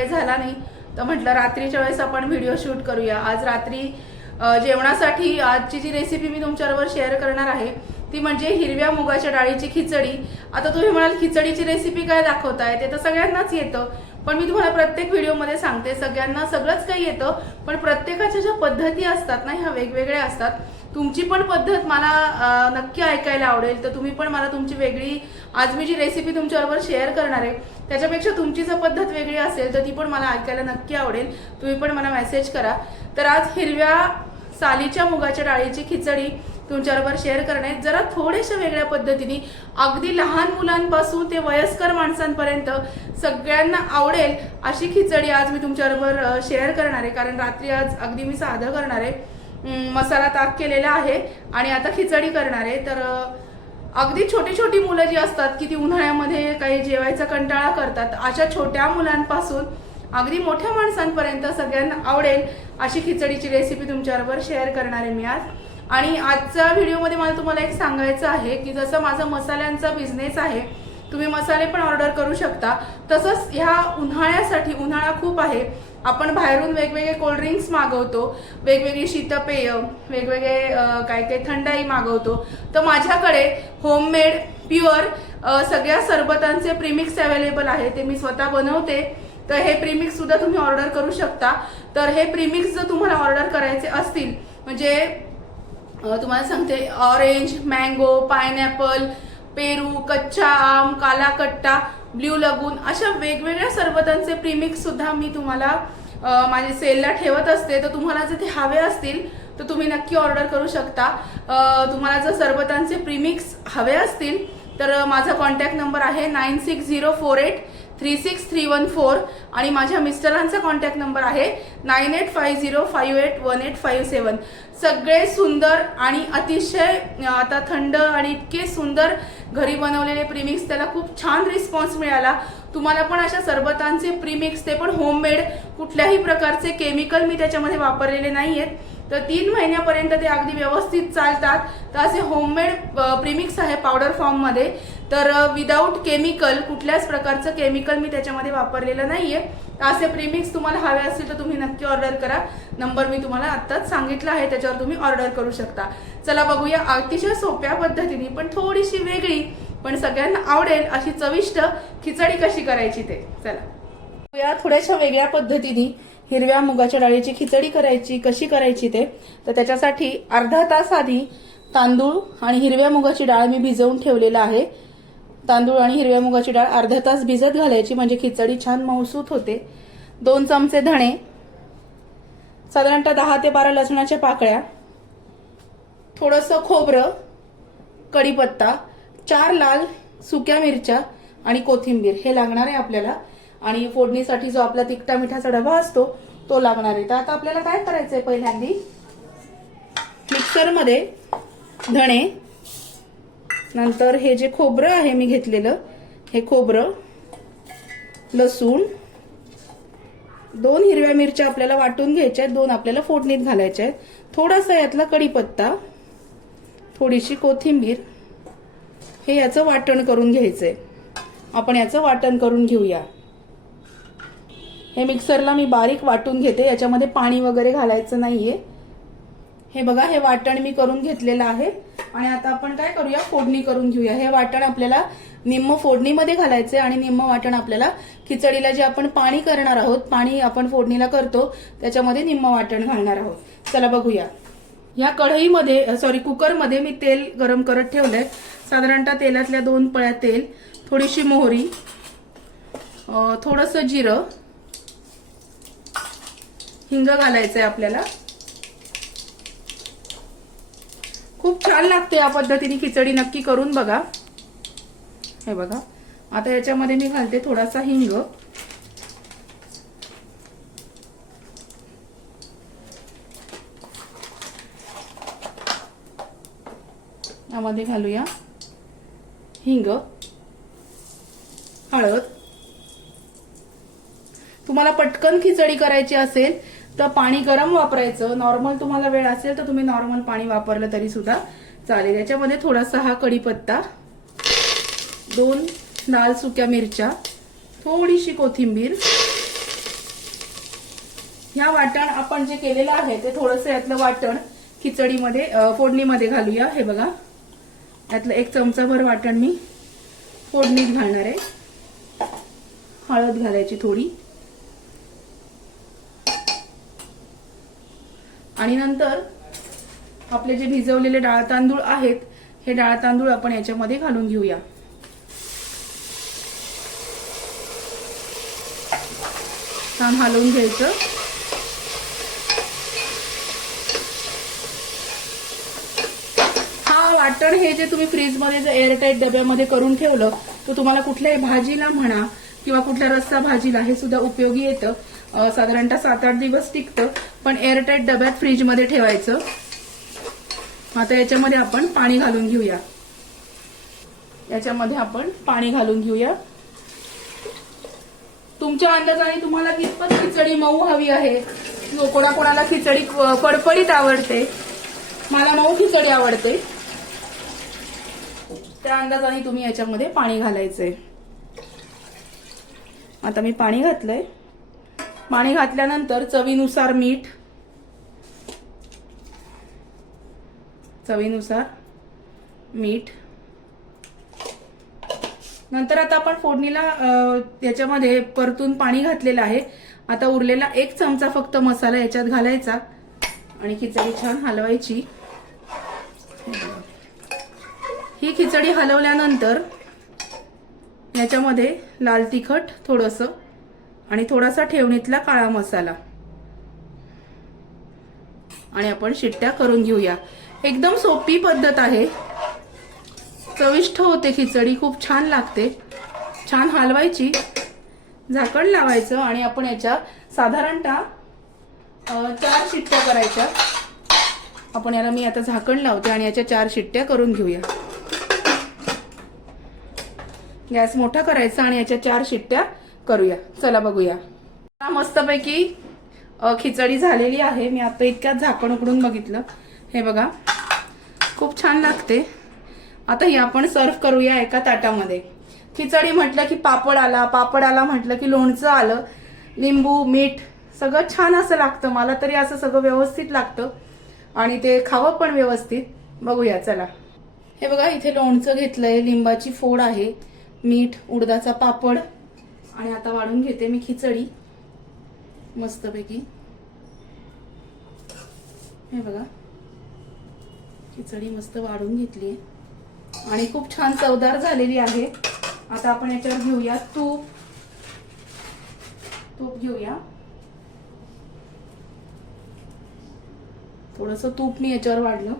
वेळ झाला नाही तर म्हटलं रात्रीच्या वेळेस आपण व्हिडिओ शूट करूया. आज रात्री जेवणासाठी आजची जी रेसिपी मी तुमच्याबरोबर शेअर करणार आहे ती म्हणजे हिरव्या मुगाच्या डाळीची खिचडी. आता तुम्ही म्हणाल खिचडीची रेसिपी काय दाखवताय? ते तर सगळ्यांनाच येतं. पण मी तुम्हाला प्रत्येक व्हिडिओमध्ये सांगते सगळ्यांना सगळंच काही येतं पण प्रत्येकाच्या ज्या पद्धती असतात ना ह्या वेगवेगळ्या असतात. तुमची पण पद्धत मला नक्की ऐकायला आवडेल. तर तुम्ही पण मला तुमची वेगळी आज मी जी रेसिपी तुमच्याबरोबर शेअर करणार आहे त्याच्यापेक्षा तुमची जर पद्धत वेगळी असेल तर ती पण मला ऐकायला नक्की आवडेल. तुम्ही पण मला मेसेज करा. तर आज हिरव्या सालीच्या मुगाच्या डाळीची खिचडी तुमच्याबरोबर शेअर करणे जरा थोड्याशा वेगळ्या पद्धतीने अगदी लहान मुलांपासून ते वयस्कर माणसांपर्यंत सगळ्यांना आवडेल अशी खिचडी आज मी तुमच्याबरोबर शेअर करणार आहे. कारण रात्री आज अगदी मी साधं करणार आहे. मसाला ताक केलेला आहे आणि आता खिचडी करणार आहे. तर अगदी छोटी छोटी मुलं जी असतात की ती उन्हाळ्यामध्ये काही जेवायचा कंटाळा करतात अशा छोट्या मुलांपासून अगदी मोठ्या माणसांपर्यंत सगळ्यांना आवडेल अशी खिचडीची रेसिपी तुमच्याबरोबर शेअर करणार आहे मी आज. आणि आजच्या व्हिडिओमध्ये मला तुम्हाला एक सांगायचं आहे की जसं माझा मसाल्यांचा बिझनेस आहे तुम्ही मसाले पण ऑर्डर करू शकता. तसंच ह्या उन्हाळ्यासाठी उन्हाळा खूप आहे आपण बाहेरून वेगवेगळे कोल्ड्रिंक्स मागवतो वेगवेगळी शीतपेय वेगवेगळे काय ते थंडाई मागवतो. तर माझ्याकडे होममेड प्युअर सगळ्या सरबतांचे प्रीमिक्स अवेलेबल आहे ते मी स्वतः बनवते. तर हे प्रीमिक्स सुद्धा तुम्ही ऑर्डर करू शकता. तर हे प्रीमिक्स जर तुम्हाला ऑर्डर करायचे असतील म्हणजे तुम्हाला सांगते ऑरेंज मँगो पायनॅपल पेरू कच्चा आम काला कट्टा ब्ल्यू लगून अशा वेगवेगळ्या सरबतांचे प्रीमिक्स सुद्धा मी तुम्हाला माझ्या सेलला ठेवत असते. तर तुम्हाला जर ते हवे असतील तर तुम्ही नक्की ऑर्डर करू शकता. तुम्हाला जर सरबतांचे प्रीमिक्स हवे असतील तर माझा कॉन्टॅक्ट नंबर आहे nine six zero four eight three six three one four आणि माझ्या मिस्टरांचा कॉन्टॅक्ट नंबर आहे nine eight five zero five eight one eight five seven. सगळे सुंदर आणि अतिशय आता थंड आणि इतके सुंदर घरी बनवलेले प्रीमिक्स त्याला खूप छान रिस्पॉन्स मिळाला. तुम्हाला पण अशा सरबतांचे प्रीमिक्स ते पण होममेड कुठल्याही प्रकारचे केमिकल मी त्याच्यामध्ये वापरलेले नाही आहेत तर तीन महिन्यापर्यंत ते अगदी व्यवस्थित चालतात. तर असे होममेड प्रीमिक्स आहे पावडर फॉर्ममध्ये तर विदाऊट केमिकल कुठल्याच प्रकारचं केमिकल मी त्याच्यामध्ये वापरलेलं नाही आहे असे प्रीमिक्स तुम्हाला हवे असतील तर तुम्ही नक्की ऑर्डर करा. नंबर मी तुम्हाला आत्ताच सांगितला आहे त्याच्यावर तुम्ही ऑर्डर करू शकता. चला बघूया अतिशय सोप्या पद्धतीने पण थोडीशी वेगळी पण सगळ्यांना आवडेल अशी चविष्ट खिचडी कशी करायची ते. चला. या थोड्याशा वेगळ्या पद्धतीने हिरव्या मुगाच्या डाळीची खिचडी करायची कशी करायची ते. तर त्याच्यासाठी अर्धा तास आधी तांदूळ आणि हिरव्या मुगाची डाळ मी भिजवून ठेवलेला आहे. तांदूळ आणि हिरव्या मुगाची डाळ अर्धा तास भिजत घालायची म्हणजे खिचडी छान मौसूत होते. दोन चमचे धणे साधारणतः दहा ते बारा लसणाच्या पाकळ्या थोडंसं खोबरं कढीपत्ता चार लाल सुक्या मिरच्या आणि कोथिंबीर. हे लागणार आहे आपल्याला. आणि फोडणीसाठी जो आपला तिखटा मिठाचा डबा असतो तो लागणार आहे. तर आता आपल्याला काय करायचंय पहिल्यांदी? मिक्सरमध्ये धणे नंतर हे जे खोबरं आहे मी घेतलेलं हे खोबरं लसूण दोन हिरव्या मिरच्या आपल्याला वाटून घ्यायच्या आहेत दोन आपल्याला फोडणीत घालायच्या आहेत. थोडासा यातला कढीपत्ता थोडीशी कोथिंबीर हे याचं वाटण करून घ्यायचं आहे आपण याचं वाटण करून घेऊया. हे मिक्सरला मी बारीक वाटून घेते याच्यामध्ये पाणी वगैरे घालायचं नाहीये. हे बघा हे वाटण मी करून घेतलेलं आहे. आणि आता आपण काय करूया? फोडणी करून घेऊया. हे वाटण आपल्याला निम्म फोडणीमध्ये घालायचे आणि निम्म वाटण आपल्याला खिचडीला जे आपण पाणी करणार आहोत पाणी आपण फोडणीला करतो त्याच्यामध्ये निम्म वाटण घालणार आहोत. चला बघूया. ह्या कढईमध्ये सॉरी कुकरमध्ये मी तेल गरम करत ठेवलंय. साधारणतः तेलातल्या दोन पळ्या तेल थोडीशी मोहरी थोडंसं जिरं हिंग घालायचंय आपल्याला. खूप छान लागते या पद्धतीने खिचडी नक्की करून बघा. हे बघा. आता याच्यामध्ये मी घालते थोडासा हिंग. यामध्ये घालूया हिंग हळद. तुम्हाला पटकन खिचडी करायची असेल तर पाणी गरम वापरायचं. नॉर्मल तुम्हाला वेळ असेल तर तुम्ही नॉर्मल पाणी वापरलं तरी सुद्धा चालेल. याच्यामध्ये थोडासा हा कढीपत्ता दोन लाल सुक्या मिरच्या थोडीशी कोथिंबीर. ह्या वाटण आपण जे केलेलं आहे ते थोडंसं यातलं वाटण खिचडीमध्ये फोडणीमध्ये घालूया. हे बघा. यातलं एक चमचाभर वाटण मी फोडणीत घालणार आहे. हळद घालायची थोडी. आणि नंतर आपले जे भिजवलेले डाळ तांदूळ आहेत हे डाळ तांदूळ आपण याच्यामध्ये घालून घेऊया. छान हलवून घ्यायचं. हा वाटण हे जे तुम्ही फ्रीजमध्ये जर एअरटाईट डब्यामध्ये करून ठेवलं तर तुम्हाला कुठल्याही भाजीला म्हणा किंवा कुठल्या रस्सा भाजीला हे सुद्धा उपयोगी येतं. साधारणतः सात आठ दिवस टिकतं पण एअरटाईट डब्यात फ्रीजमध्ये ठेवायचं. आता याच्यामध्ये आपण पाणी घालून घेऊया. याच्यामध्ये आपण पाणी घालून घेऊया. तुमच्या अंदाजाने तुम्हाला कितपत खिचडी मऊ हवी आहे? कोणा कोणाला खिचडी क- कडकडीत आवडते? मला मऊ खिचडी आवडते. त्या अंदाजाने तुम्ही याच्यामध्ये पाणी घालायचंय. आता मी पाणी घातलंय. पाणी घातल्यानंतर चवीनुसार मीठ. चवीनुसार मीठ. नंतर आता आपण फोडणीला याच्यामध्ये परतून पाणी घातलेलं आहे. आता उरलेला एक चमचा फक्त मसाला याच्यात घालायचा. आणि खिचडी छान हलवायची. ही खिचडी हलवल्यानंतर याच्यामध्ये लाल तिखट थोडंसं आणि थोडासा ठेवणीतला काळा मसाला. आणि आपण शिट्ट्या करून घेऊया. एकदम सोपी पद्धत आहे. चविष्ट होते खिचडी खूप छान लागते. छान हलवायची. झाकण लावायचं आणि आपण याच्या साधारणतः चार शिट्ट्या करायच्या. आपण याला मी आता झाकण लावते आणि याच्या चार शिट्ट्या करून घेऊया. गॅस मोठा करायचा आणि याच्या चार शिट्ट्या करूया. चला बघूया. मस्तपैकी खिचडी झालेली आहे. मी आता इतक्यात झाकण उकडून बघितलं. हे बघा. खूप छान लागते. आता ही आपण सर्व करूया एका ताटामध्ये. खिचडी म्हटलं की पापड आला पापड आला म्हटलं की लोणचं आलं लिंबू मीठ सगळं छान असं लागतं. मला तरी असं सगळं व्यवस्थित लागतं. आणि ते खावं पण व्यवस्थित. बघूया चला. हे बघा इथे लोणचं घेतलंय. लिंबाची फोड आहे. मीठ उडदाचा पापड आणि आता वाढून घेते मी खिचडी. मस्तपैकी. हे बघा. खिचडी मस्त वाढून घेतली आणि खूप छान चवदार झालेली आहे. आता आपण याच्यावर घेऊया तूप. तूप घेऊया. थोडस तूप मी याच्यावर वाढलं.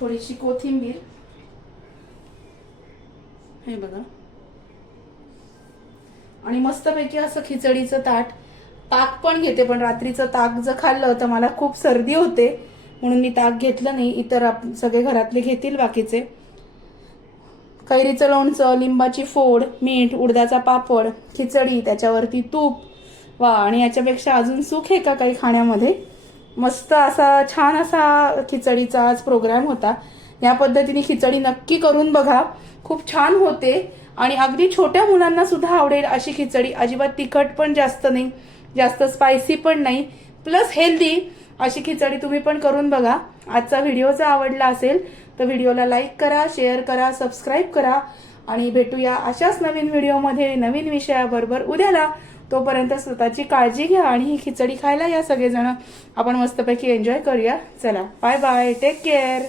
थोडीशी कोथिंबीर. हे बघा. आणि मस्तपैकी असं खिचडीचं ताट. ताक पण घेते पण रात्रीचं ताक जर खाल्लं तर मला खूप सर्दी होते. म्हणून मी ताक घेतलं नाही. इतर आप- सगळे घरातले घेतील बाकीचे. कैरीचं लोणचं लिंबाची फोड मीठ उडदाचा पापड खिचडी त्याच्यावरती तूप. वा आणि याच्यापेक्षा अजून सुख आहे का काही खाण्यामध्ये? मस्त असा छान असा खिचडीचा आज प्रोग्राम होता. या पद्धतीने खिचडी नक्की करून बघा. खूप छान होते. आणि अगदी छोट्या मुलांना सुद्धा आवडेल अशी खिचडी. अजिबात तिखट पण जास्त नाही जास्त स्पायसी पण नाही. प्लस हेल्दी अशी खिचडी तुम्ही पण करून बघा. आजचा व्हिडिओ जर आवडला असेल तर व्हिडिओला लाईक करा शेअर करा सबस्क्राईब करा. आणि भेटूया अशाच नवीन व्हिडिओमध्ये नवीन विषयाबरोबर उद्याला. तोपर्यंत स्वतःची काळजी घ्या आणि ही खिचडी खायला या सगळेजण. आपण मस्तपैकी एन्जॉय करूया. चला बाय बाय टेक केअर